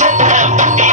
Chakrapati